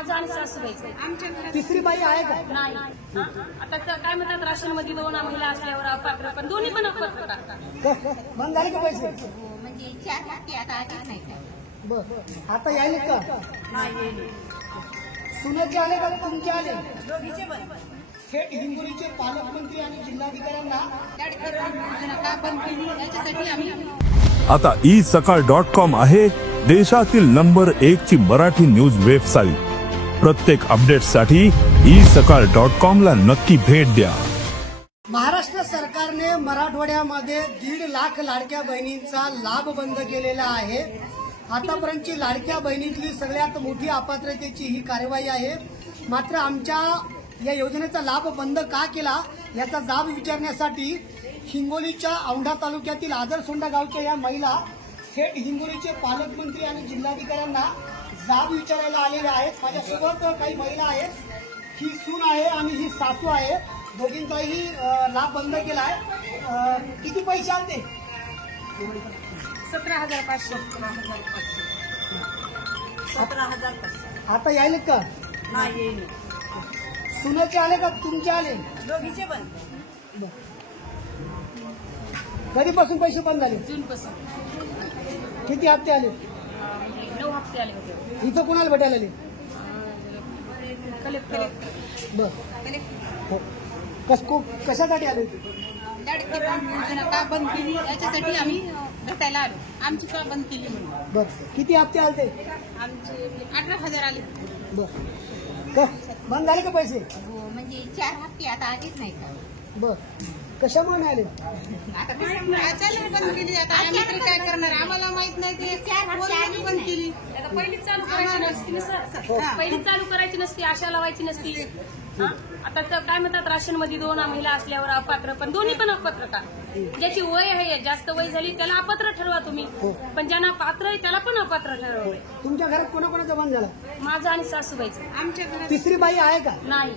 माझं आणि सासूबाईचं. आमच्या तिसरी बाई आहे का? नाही. आता काय म्हणतात राशन मध्ये 2 महिला असल्यावर अपात्र, पण दोन्ही पण अपात्र का? मग झाले का पैसे? म्हणजे 4 हप्ते आता आलेच नाही का? बर आता यायले का? सुनाचे आले का तुमचे आले? दोघीचे पण. थेट हिंगोलीचे पालकमंत्री आणि जिल्हाधिकाऱ्यांना का बंद केली याच्यासाठी आम्ही आता isakal.com आहे देशातील नंबर 1 ची मराठी न्यूज वेबसाईट. प्रत्येक अपडेटसाठी isakal.com ला नक्की भेट द्या. महाराष्ट्र सरकारने मराठवाड्यामध्ये 1.5 लाख लाडक्या बहिणींचा लाभ बंद केलेला आहे. आतापर्यंतची लाडक्या बहिणीतली सगळ्यात मोठी अपात्रतेची ही कारवाई आहे. मात्र आमच्या या योजनेचा लाभ बंद का केला याचा जाब विचारण्यासाठी हिंगोलीच्या औंढा तालुक्यातील आदरसोंडा गावच्या या महिला थेट हिंगोलीचे पालकमंत्री आणि जिल्हाधिकाऱ्यांना जाब विचारायला आलेल्या आहेत. माझ्यासोबत काही महिला आहेत. ही सून आहे आणि ही सासू आहे. दोघींचाही लाभ बंद केला आहे. किती पैसे आले? 17,500. 17,500. आता यायले का? हा येईल. सुनाचे आले का तुमचे आले? दोघीचे पण. कधीपासून पैसे बंद झाले? जूनपासून. किती हप्ते आले? 9 हप्ते आले होते. इथं कोणाला भेटायला आले? कलेक्टर. बर कशासाठी आले? लाडकी बहीण योजना का बंद केली याच्यासाठी आम्ही भेटायला आलो. आमची का बंद केली म्हणून. बर किती हप्ते आले? आमचे 18,000 आले. बर बंद झाले का पैसे? हो म्हणजे 4 हप्ते आता आलेच नाही का? बर कशामुळे आले? आता अचानक बंद केली. आता आम्ही तरी काय करणार? आम्हाला माहित नाही ते 4 हप्ते बंद केली. आता पहिलीच चालू करायची नसती ना सर. पहिलीच चालू करायची नसती, आशा लावायची नसती. आता काय म्हणतात राशन मध्ये 2 महिला असल्यावर अपात्र, पण दोन्ही पण अपात्र का? ज्याची वय आहे जास्त वय झाली त्याला अपात्र ठरवा तुम्ही, पण ज्यांना पात्र आहे त्याला पण अपात्र ठरवलंय. तुमच्या घरात कोणाकोणाचा बंद झाला? माझं आणि सासूबाईचं. आमच्या घरात तिसरी बाई आहे का? नाही.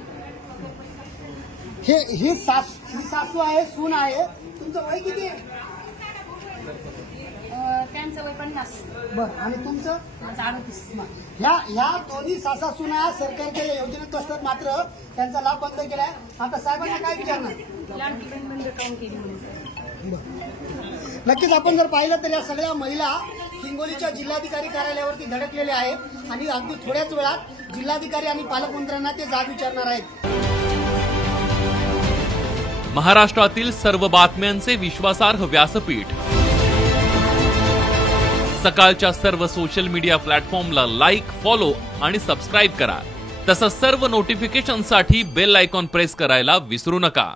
ही सासू आहे, सून आहे. तुमचं वय किती आहे? त्यांचं वय 50. बर आणि तुमचं? माझं 38. ह्या दोन्ही सासा सुना सरकारच्या या योजनेत असतात, मात्र त्यांचा लाभ बंद केलाय. आता साहेबांना काय विचारणार? लाडकी बहीण बंद काऊन केली म्हणून. नक्कीच आपण जर पाहिलं तर या सगळ्या महिला हिंगोलीच्या जिल्हाधिकारी कार्यालयावरती धडकलेल्या आहेत आणि अगदी थोड्याच वेळात जिल्हाधिकारी आणि पालकमंत्र्यांना ते जाब विचारणार आहेत. महाराष्ट्रातील सर्व बातम्यांचे विश्वासार्ह व्यासपीठ सकाळच्या सर्व सोशल मीडिया प्लॅटफॉर्मला लाईक, फॉलो आणि सबस्क्राईब करा. तसंच सर्व नोटिफिकेशनसाठी बेल आयकॉन प्रेस करायला विसरू नका.